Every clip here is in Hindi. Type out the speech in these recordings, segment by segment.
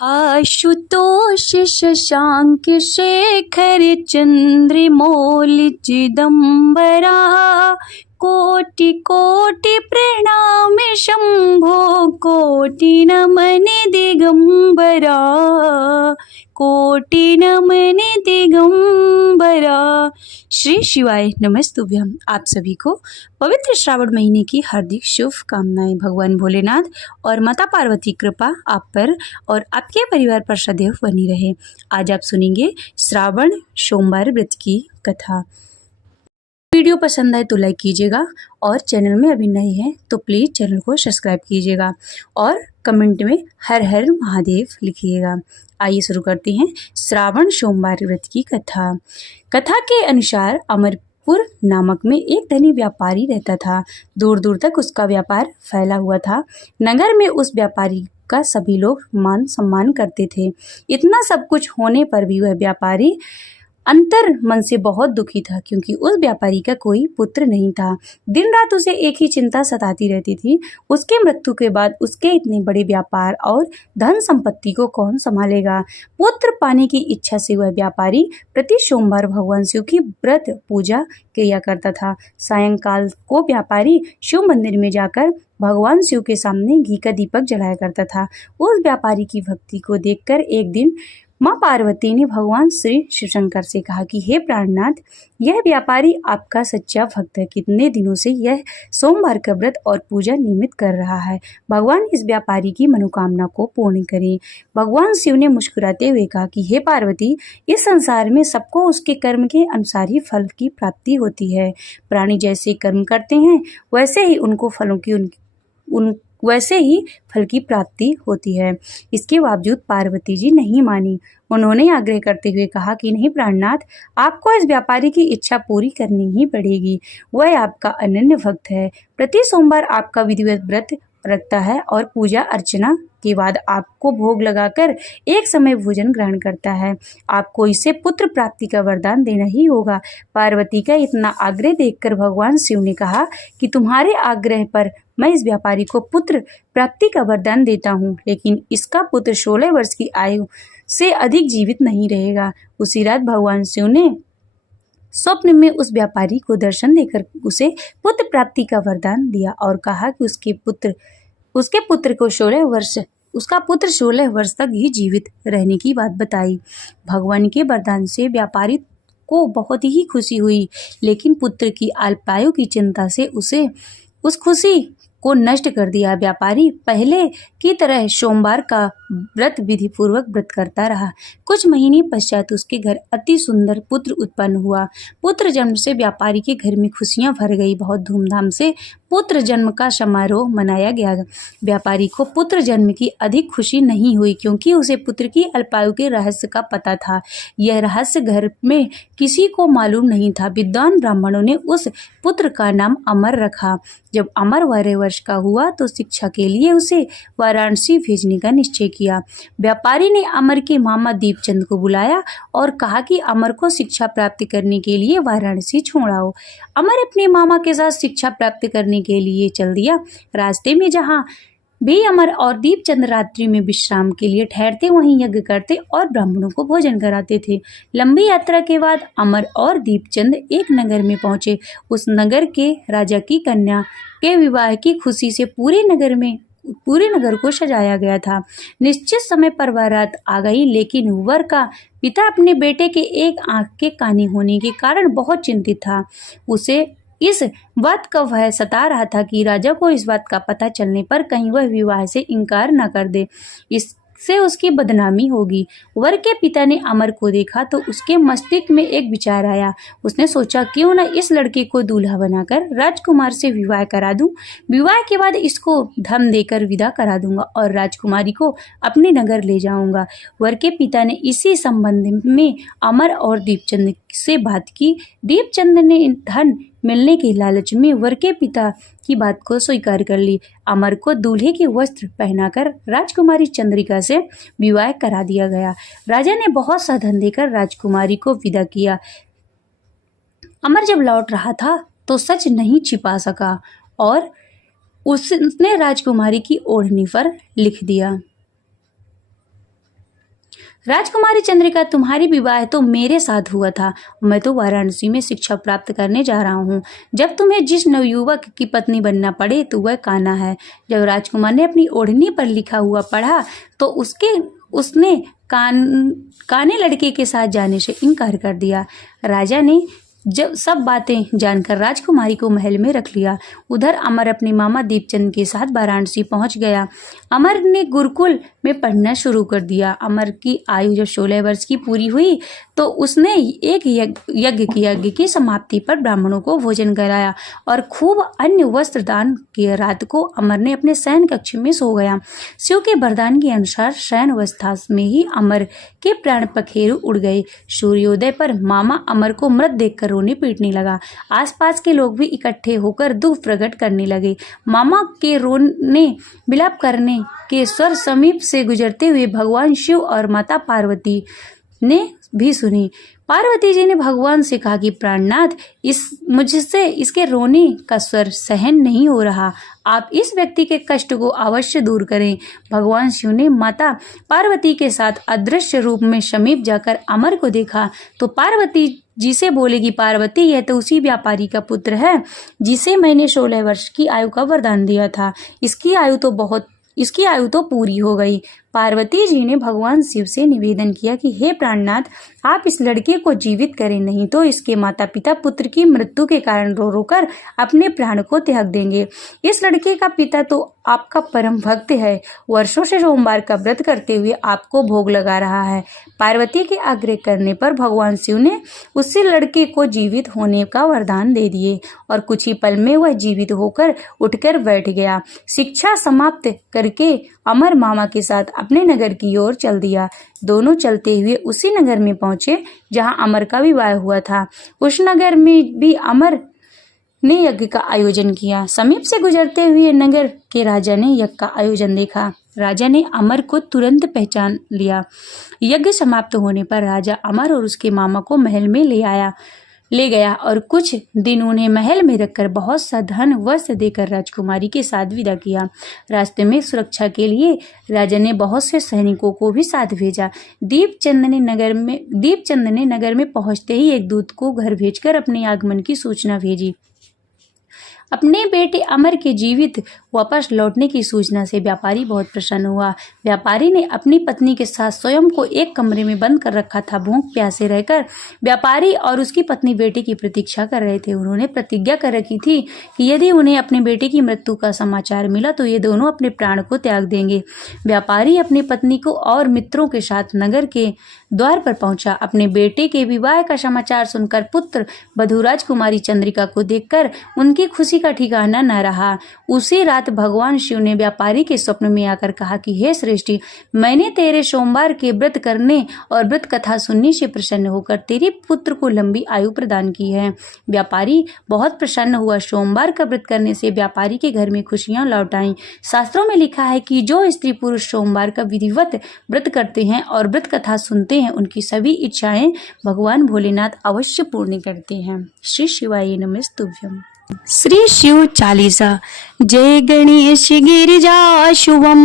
आशुतोष शशांक शेखर चंद्रमौलि चिदंबरा कोटि कोटि प्रणाम शंभो कोटि नमन दिगंबरा कोटि नमन दिगंबरा। श्री शिवाय नमस्तुभ्यम। आप सभी को पवित्र श्रावण महीने की हार्दिक शुभकामनाएं। भगवान भोलेनाथ और माता पार्वती कृपा आप पर और आपके परिवार पर सदैव बनी रहे। आज आप सुनेंगे श्रावण सोमवार व्रत की कथा। वीडियो पसंद आए तो लाइक कीजिएगा और चैनल में अभी नए हैं तो प्लीज़ चैनल को सब्सक्राइब कीजिएगा और कमेंट में हर हर महादेव लिखिएगा। आइए शुरू करते हैं श्रावण सोमवार व्रत की कथा। कथा के अनुसार अमरपुर नामक में एक धनी व्यापारी रहता था। दूर दूर तक उसका व्यापार फैला हुआ था। नगर में उस व्यापारी का सभी लोग मान सम्मान करते थे। इतना सब कुछ होने पर भी वह व्यापारी अंतर मन से बहुत दुखी था, क्योंकि उस व्यापारी का कोई पुत्र नहीं था। दिन रात उसे एक ही चिंता सताती रहती थी, उसके मृत्यु के बाद उसके इतने बड़े व्यापार और धन संपत्ति को कौन संभालेगा। पुत्र पाने की इच्छा से वह व्यापारी प्रति सोमवार भगवान शिव की व्रत पूजा किया करता था। सायंकाल को व्यापारी शिव मंदिर में जाकर भगवान शिव के सामने घी का दीपक जलाया करता था। उस व्यापारी की भक्ति को देखकर एक दिन माँ पार्वती ने भगवान श्री शिवशंकर से कहा कि हे प्राणनाथ, यह व्यापारी आपका सच्चा भक्त है। कितने दिनों से यह सोमवार का व्रत और पूजा नियमित कर रहा है। भगवान इस व्यापारी की मनोकामना को पूर्ण करें। भगवान शिव ने मुस्कुराते हुए कहा कि हे पार्वती, इस संसार में सबको उसके कर्म के अनुसार ही फल की प्राप्ति होती है। प्राणी जैसे कर्म करते हैं वैसे ही उनको फलों की वैसे ही फल की प्राप्ति होती है। इसके बावजूद पार्वती जी नहीं मानी। उन्होंने आग्रह करते हुए कहा कि नहीं प्राणनाथ, आपको इस व्यापारी की इच्छा पूरी करनी ही पड़ेगी। वह आपका अनन्य भक्त है। प्रति सोमवार आपका विधिवत व्रत रखता है और पूजा अर्चना के बाद आपको भोग लगाकर एक समय भोजन ग्रहण करता है। आपको इसे पुत्र प्राप्ति का वरदान देना ही होगा। पार्वती का इतना आग्रह देखकर भगवान शिव ने कहा कि तुम्हारे आग्रह पर मैं इस व्यापारी को पुत्र प्राप्ति का वरदान देता हूँ, लेकिन इसका पुत्र 16 वर्ष की आयु से अधिक जीवित नहीं रहेगा। उसी रात भगवान शिव ने स्वप्न में उस व्यापारी को दर्शन देकर उसे पुत्र प्राप्ति का वरदान दिया और कहा कि उसके पुत्र को 16 वर्ष तक ही जीवित रहने की बात बताई। भगवान के वरदान से व्यापारी को बहुत ही खुशी हुई, लेकिन पुत्र की अल्पायु की चिंता से उसे उस खुशी को नष्ट कर दिया। व्यापारी पहले की तरह सोमवार का व्रत विधि पूर्वक व्रत करता रहा। कुछ महीने पश्चात उसके घर अति सुंदर पुत्र उत्पन्न हुआ। पुत्र जन्म से व्यापारी के घर में खुशियां भर गई। बहुत धूमधाम से पुत्र जन्म का समारोह मनाया गया। व्यापारी को पुत्र जन्म की अधिक खुशी नहीं हुई, क्योंकि उसे पुत्र की अल्पायु के रहस्य का पता था। यह रहस्य घर में किसी को मालूम नहीं था। विद्वान ब्राह्मणों ने उस पुत्र का नाम अमर रखा। जब अमर 12 वर्ष का हुआ तो शिक्षा के लिए उसे वाराणसी भेजने का निश्चय किया। व्यापारी ने अमर के मामा दीपचंद को बुलाया और कहा कि अमर को शिक्षा प्राप्त करने के लिए वाराणसी छोड़ाओ। अमर अपने मामा के साथ शिक्षा प्राप्त करने के लिए चल दिया। रास्ते में जहाँ भी अमर और दीपचंद रात्रि में विश्राम के लिए ठहरते, वहीं यज्ञ करते और ब्राह्मणों को भोजन कराते थे। लंबी यात्रा के बाद अमर और दीपचंद एक नगर में पहुंचे। उस नगर के राजा की कन्या के विवाह की खुशी से पूरे नगर को सजाया गया था। निश्चित समय पर बारात आ गई, लेकिन वर का पिता अपने बेटे के एक आंख के काने होने के कारण बहुत चिंतित था। उसे इस बात का भय सता रहा था कि राजा को इस बात का पता चलने पर कहीं वह विवाह से इनकार न कर दे, इससे उसकी बदनामी होगी। वर के पिता ने अमर को देखा तो उसके मस्तिष्क में एक विचार आया। उसने सोचा, क्यों न इस लड़के को दूल्हा बनाकर राजकुमार से विवाह करा दूं। विवाह के बाद इसको धन देकर विदा करा दूंगा और राजकुमारी को अपने नगर ले जाऊंगा। वर के पिता ने इसी संबंध में अमर और दीपचंद से बात की। दीपचंद ने धन मिलने के लालच में वर के पिता की बात को स्वीकार कर ली। अमर को दूल्हे के वस्त्र पहनाकर राजकुमारी चंद्रिका से विवाह करा दिया गया। राजा ने बहुत सा धन देकर राजकुमारी को विदा किया। अमर जब लौट रहा था तो सच नहीं छिपा सका और उसने राजकुमारी की ओढ़नी पर लिख दिया। राजकुमारी चंद्रिका, तुम्हारी विवाह तो मेरे साथ हुआ था। मैं तो वाराणसी में शिक्षा प्राप्त करने जा रहा हूँ। जब तुम्हें जिस नवयुवक की पत्नी बनना पड़े तो वह कान्हा है। जब राजकुमार ने अपनी ओढ़नी पर लिखा हुआ पढ़ा तो उसने काने लड़के के साथ जाने से इनकार कर दिया। राजा ने जब सब बातें जानकर राजकुमारी को महल में रख लिया। उधर अमर अपने मामा दीपचंद के साथ वाराणसी पहुंच गया। अमर ने गुरुकुल में पढ़ना शुरू कर दिया। अमर की आयु जब 16 वर्ष की पूरी हुई तो उसने एक यज्ञ की समाप्ति पर ब्राह्मणों को भोजन कराया और खूब अन्य वस्त्र दान किया। रात को अमर ने अपने शयन कक्ष में सो गया। शिव के वरदान के अनुसार शयन अवस्था में ही अमर के प्राण पखेरु उड़ गए। सूर्योदय पर मामा अमर को मृत देखकर रोने पीटने लगा। आसपास के लोग भी इकट्ठे होकर दुख प्रकट करने लगे। मामा के रोने विलाप करने के स्वर समीप से गुजरते हुए भगवान शिव और माता पार्वती ने भी सुनी। पार्वती जी ने भगवान से कहा कि प्राणनाथ, मुझसे इसके रोने का स्वर सहन नहीं हो रहा। आप इस व्यक्ति के कष्ट को अवश्य दूर करें। भगवान शिव ने माता पार्वती के साथ अदृश्य रूप में समीप जाकर अमर को देखा तो पार्वती जी से बोले कि पार्वती, यह तो उसी व्यापारी का पुत्र है जिसे मैंने 16 वर्ष की आयु का वरदान दिया था। इसकी आयु तो पूरी हो गई। पार्वती जी ने भगवान शिव से निवेदन किया कि हे प्राणनाथ, आप इस लड़के को जीवित करें, नहीं तो इसके माता पिता पुत्र की मृत्यु के कारण रो रो कर अपने प्राण को त्याग देंगे। इस लड़के का पिता तो आपका परम भक्त है, वर्षों से सोमवार का व्रत करते हुए आपको भोग लगा रहा है। पार्वती के आग्रह करने पर भगवान शिव ने उसी लड़के को जीवित होने का वरदान दे दिए और कुछ ही पल में वह जीवित होकर उठकर बैठ गया। शिक्षा समाप्त करके अमर मामा के साथ अपने नगर की ओर चल दिया। दोनों चलते हुए उसी नगर में पहुंचे जहां अमर का विवाह हुआ था। उस नगर में भी अमर ने यज्ञ का आयोजन किया। समीप से गुजरते हुए नगर के राजा ने यज्ञ का आयोजन देखा। राजा ने अमर को तुरंत पहचान लिया। यज्ञ समाप्त होने पर राजा अमर और उसके मामा को महल में ले गया और कुछ दिन उन्हें महल में रखकर बहुत सा धन वस्त्र देकर राजकुमारी के साथ विदा किया। रास्ते में सुरक्षा के लिए राजा ने बहुत से सैनिकों को भी साथ भेजा। दीपचंद ने नगर में पहुंचते ही एक दूत को घर भेजकर अपने आगमन की सूचना भेजी। अपने बेटे अमर के जीवित वापस लौटने की सूचना से व्यापारी बहुत प्रसन्न हुआ। व्यापारी ने अपनी पत्नी के साथ स्वयं को एक कमरे में बंद कर रखा था। भूख प्यासे रहकर व्यापारी और उसकी पत्नी बेटे की प्रतीक्षा कर रहे थे। उन्होंने प्रतिज्ञा कर रखी थी कि यदि उन्हें अपने बेटे की मृत्यु का समाचार मिला तो ये दोनों अपने प्राण को त्याग देंगे। व्यापारी अपनी पत्नी को और मित्रों के साथ नगर के द्वार पर पहुंचा। अपने बेटे के विवाह का समाचार सुनकर पुत्र वधू राजकुमारी चंद्रिका को देखकर उनकी खुशी का ठिकाना न रहा। उसी रात भगवान शिव ने व्यापारी के स्वप्न में आकर कहा कि हे श्रेष्ठी, मैंने तेरे सोमवार के व्रत करने और व्रत कथा सुनने से प्रसन्न होकर तेरे पुत्र को लंबी आयु प्रदान की है। व्यापारी बहुत प्रसन्न हुआ। सोमवार का व्रत करने से व्यापारी के घर में खुशियां लौट आईं। शास्त्रों में लिखा है कि जो स्त्री पुरुष सोमवार का विधिवत व्रत करते हैं और व्रत कथा सुनते हैं, उनकी सभी इच्छाएं भगवान भोलेनाथ अवश्य पूर्ण करते हैं। श्री शिवाय नमस्तुभ्यं। श्री शिव चालीसा। जय गणेश गिरिजा शुभम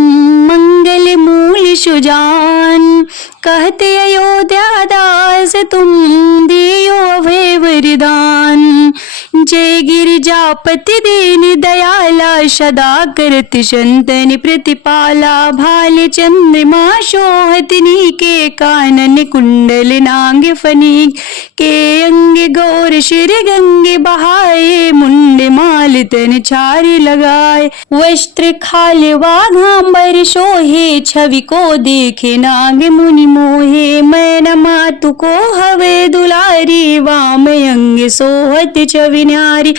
मंगल मूल सुजान, कहते अयोध्या दास तुम दियो अभय वरदान। जय गिरिजापति दीन दयाला, सदा करत संतन प्रतिपाला। भाल चंद्रमा शोहतनी के कानन कुंडल नांग फनीक के अंग गौर शिर गंगे बहाए। मुंड माल तन छार लगाए, वस्त्र खाल वाघांबर शोहे। छवि को देखे नाग मुनि मोहे। मैं मातु को हवे दुलारी, वाम अंग सोहत छवि न्यारी।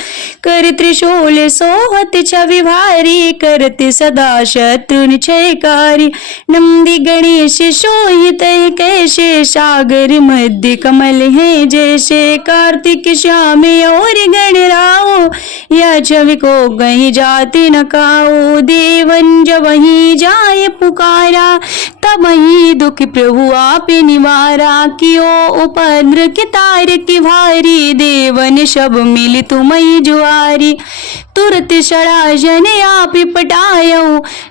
कर त्रिशूल सोहत छवि भारी, करत सदा शत्रुन क्षयकारी। नंदी गणेश शोहित कैसे, सागर मध्य कमल है जैसे। कार्तिक श्याम और गणराओ, यह छवि को कहीं जाति न काओ। देवन जब वहीं जाए पुकारा, तब ही दुख प्रभु आप निवारा, कियो उपद्र के तार की भारी, देवन सब मिल तुमई जुआरी। तुरत सड़ा जन आप पटायो,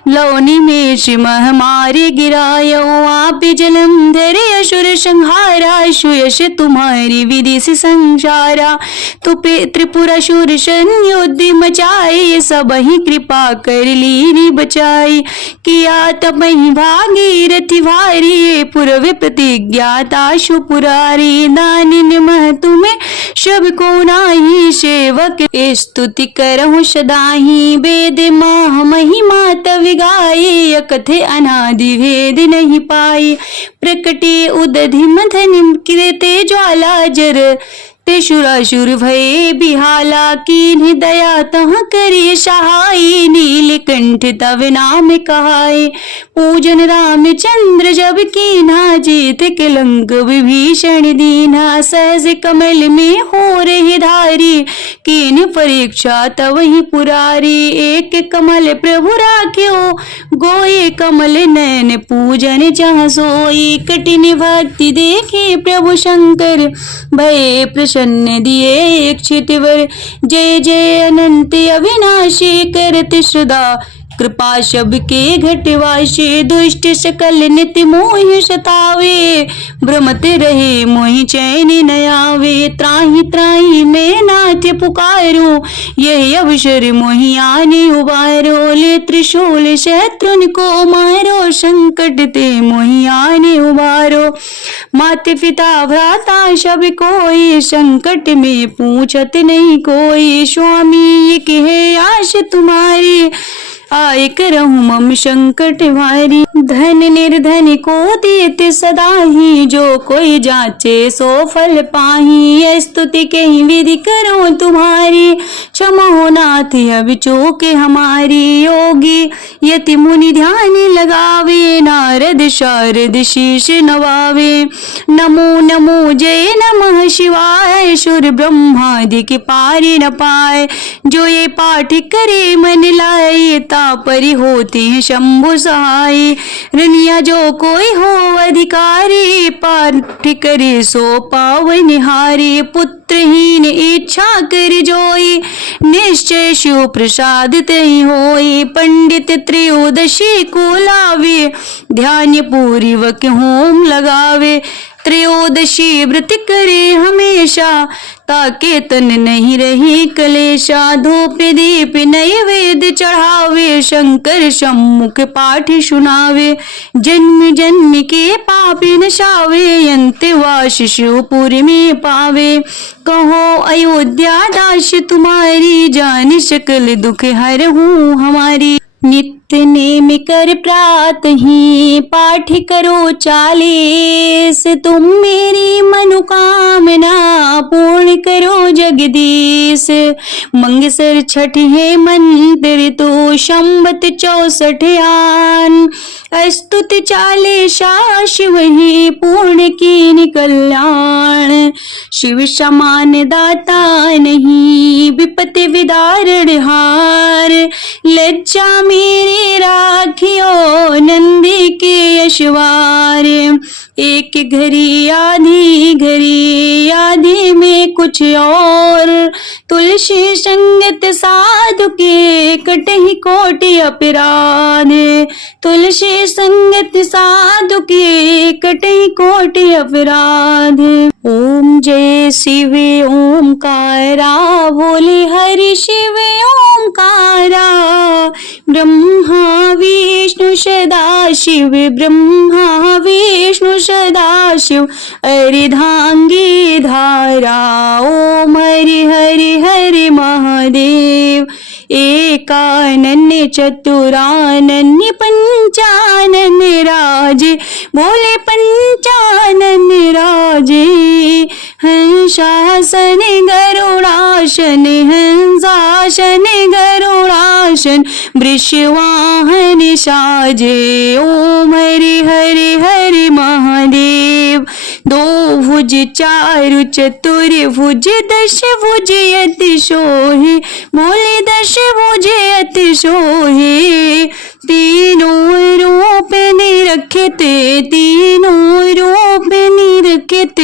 लौनी में सिमह मारे गिरायो, आप जलंधर असुर संहारा, सुयश तुम्हारी विधि से संसारा। तो त्रिपुरासुर संयुद्ध मचाए, सब ही कृपा कर लीनी बचाई, किया तब ही भागीरथी भारी, पूर्व प्रतिज्ञाता सुपुरारी। दानिन मह तुम्हें सब को नाही, सेवक स्तुति करहु सदाही, वेद माह महिमा तव गाये, कथे अनादि भेद नहीं पाई। प्रकटे उदधि मथन कृते ज्वाला जर, ते सुरासुर भये बिहाला, कीन्ह दया तह करिय सहाय, नीलकंठ तव नाम कहाय। पूजन रामचंद्र जब कीन्हा, जीत के लंक विभीषण दीन्हा, सहज कमल में हो रही धारी, कीन्ह परीक्षा तव ही पुरारी। एक कमल प्रभु राख्यो, गोये कमल नयन पूजन जहाँ सोई, कठिन भक्ति देखे प्रभु शंकर, भये प्रसन्न दिए एक छितवर। जय जय अनंत अविनाशी, करते सदा कृपा सबके घटवासे, दुष्ट सकल नित्य मोहि सतावे, भ्रमते रहे मोहि चैन न आवे। त्राहि त्राहि मैं नाथ पुकारो, यही अवसर मोहि आने उबारो, ले त्रिशूल शत्रुन को मारो, संकट ते मोहि आने उबारो। माते पिता भ्राता सब कोई, संकट में पूछत नहीं कोई, स्वामी ये कहे आश तुम्हारी, आय करहु मम संकट भारी। धन निर्धन को देते सदा ही, जो कोई जाचे सो फल पाही, स्तुति के ही विधि करो तुम्हारी, क्षमा हो नाथ अब चूके हमारी। योगी यति मुनि ध्यान लगावे, नारद शारद शीश नवावे। नमो नमो जय नमः शिवाय, सुर ब्रह्मादि के पारी न पाए, जो ये पाठ करे मन लाए, परि होते हैं शंभु सहाय। रनिया जो कोई हो अधिकारी, पाठ करे सो पावन निहारी। पुत्रहीन इच्छा कर जोई, निश्चय शिव प्रसाद तहि होई। पंडित त्रयोदशी को लावे, ध्यान पूर्वक होम लगावे। त्रयोदशी व्रत करे हमेशा, ताके तन नहीं रही कलेशा। धूप दीप नैवेद चढ़ावे, शंकर सम्मुख पाठ सुनावे। जन्म जन्म के पाप नशावे, अंतवास शिवपुर में पावे। कहो अयोध्या दास तुम्हारी, जान सकल दुख हरहूँ हमारी। नित्य नेम कर प्रात ही, पाठ करो 40, तुम मेरी मनोकामना पूर्ण करो जगदीश। मंगसर छठ है मंदिर तो, संवत 64 आन। स्तुति 40 शिव ही, पूर्ण की कल्याण। शिव समान दाता नहीं, विपत्ति विदारण हार। लज्जा मेरे राखियो, नंदी के यशवार। एक घड़ी आधी में कुछ और, तुलसी संगत साधु के कटहि कोटि अपराध। तुलसी संगत साधु के कटहि कोटि अपराध। ओम जय शिव ओमकारा, बोले हरि शिव ओमकारा। ब्रह्मा विष्णु सदा शिव, ब्रह्मा विष्णु सदा शिव। अर्धांगी धारा, ओम हरि हरि हरि महादेव। एकानन्य चतुरानन्य पंचानन राजे, बोले पंचानन राजे। हंसासन गरुड़ासन, हंसासन गरुड़ासन। वृषवाहन साजे, ओम हरि हरि हरि महादेव। 2 भुज 4 चतुर्भुज, 10 भुज अति सोहे, बोले 10 भुज अति सोहे। तीनों रूप निरखित, तीनों रूप निरखित,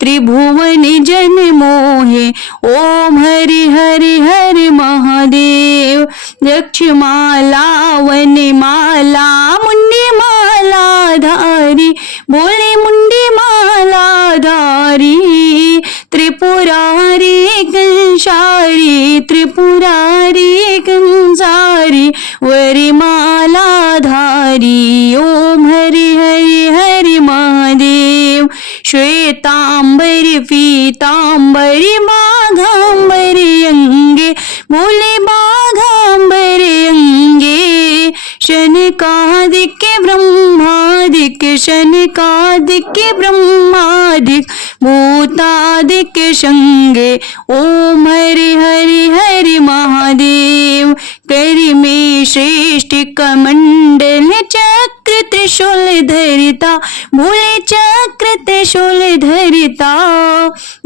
त्रिभुवन जन मोहे। ओम हरि हरि हरि महादेव। यक्षमाला वनमाला मुंडी माला धारी, बोले मुंडी माला धारी, त्रिपुरारी कंसारी, त्रिपुरारी कंसारी, वरिमाला धारी। ओम हरि हरि हरि महादेव। श्वेतांबरी पीतांबरी बाघांबरी अंगे, बोले बाघांबरी अंगे, शनकादिक ब्रह्मादिक, शनकादिक ब्रह्मादिक, भूतादिक संगे। ओम हरि हरि हरि महादेव। करि में श्रेष्ठ कमंडल चक्र त्रिशूल धरिता, बोले चक्र त्रिशूल धरिता,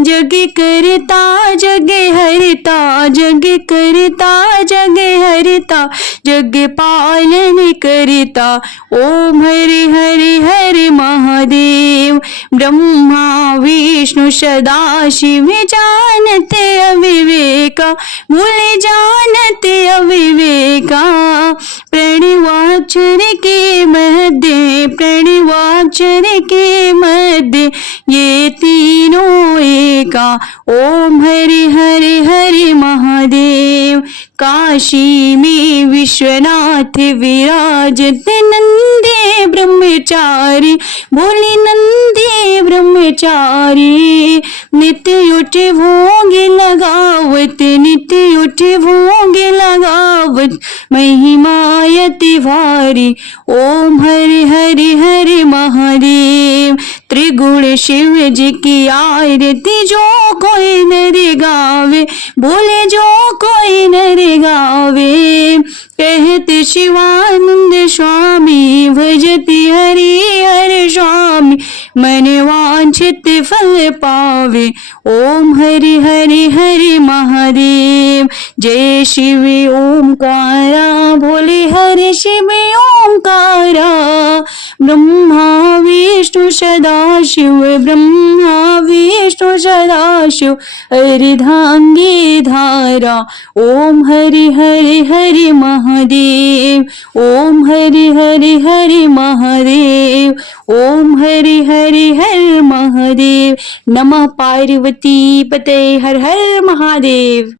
जग करता जग हरिता, जग करता जग हरिता, जग पालन करता। ओम हरि हरि हरि महादेव। ब्रह्मा विष्णु सदा शिव जानते अविवेका, बोले जानते अविवेका, प्रणवाक्षर के मध्य, प्रणवाक्षर के मध्य, ये तीनों एका। ओम हरि हरि हरि महादेव। काशी में विश्वनाथ विराजते, नंदे ब्रह्मचारी, बोले नंदे ब्रह्मचारी, नित्य उठे भोग लगावत, नित्य उठे भोग लगावत, महिमायति भारी। ओम हरि हरि हरि महादेव। त्रिगुण शिव जी की आरती जो कोई नर गावे, बोले जो कोई नर गावे, कहते शिवानंद स्वामी, भजति हरि हर स्वामी, मन वांछित फल पावे। ओम हरि हरि हरि महादेव। जय शिव ओंकारा, भोले हरि शिव ओंकारा, ब्रह्मा विष्णु सदा शिव, ब्रह्मा विष्णु सदा शिव, अर्धांगी धारा। ओम हरि हरि हरि महादेव। ओम हरि हरि हरि महादेव। ओम हरि हरि हर महादेव। नमः पार्वती पते, हर हर महादेव।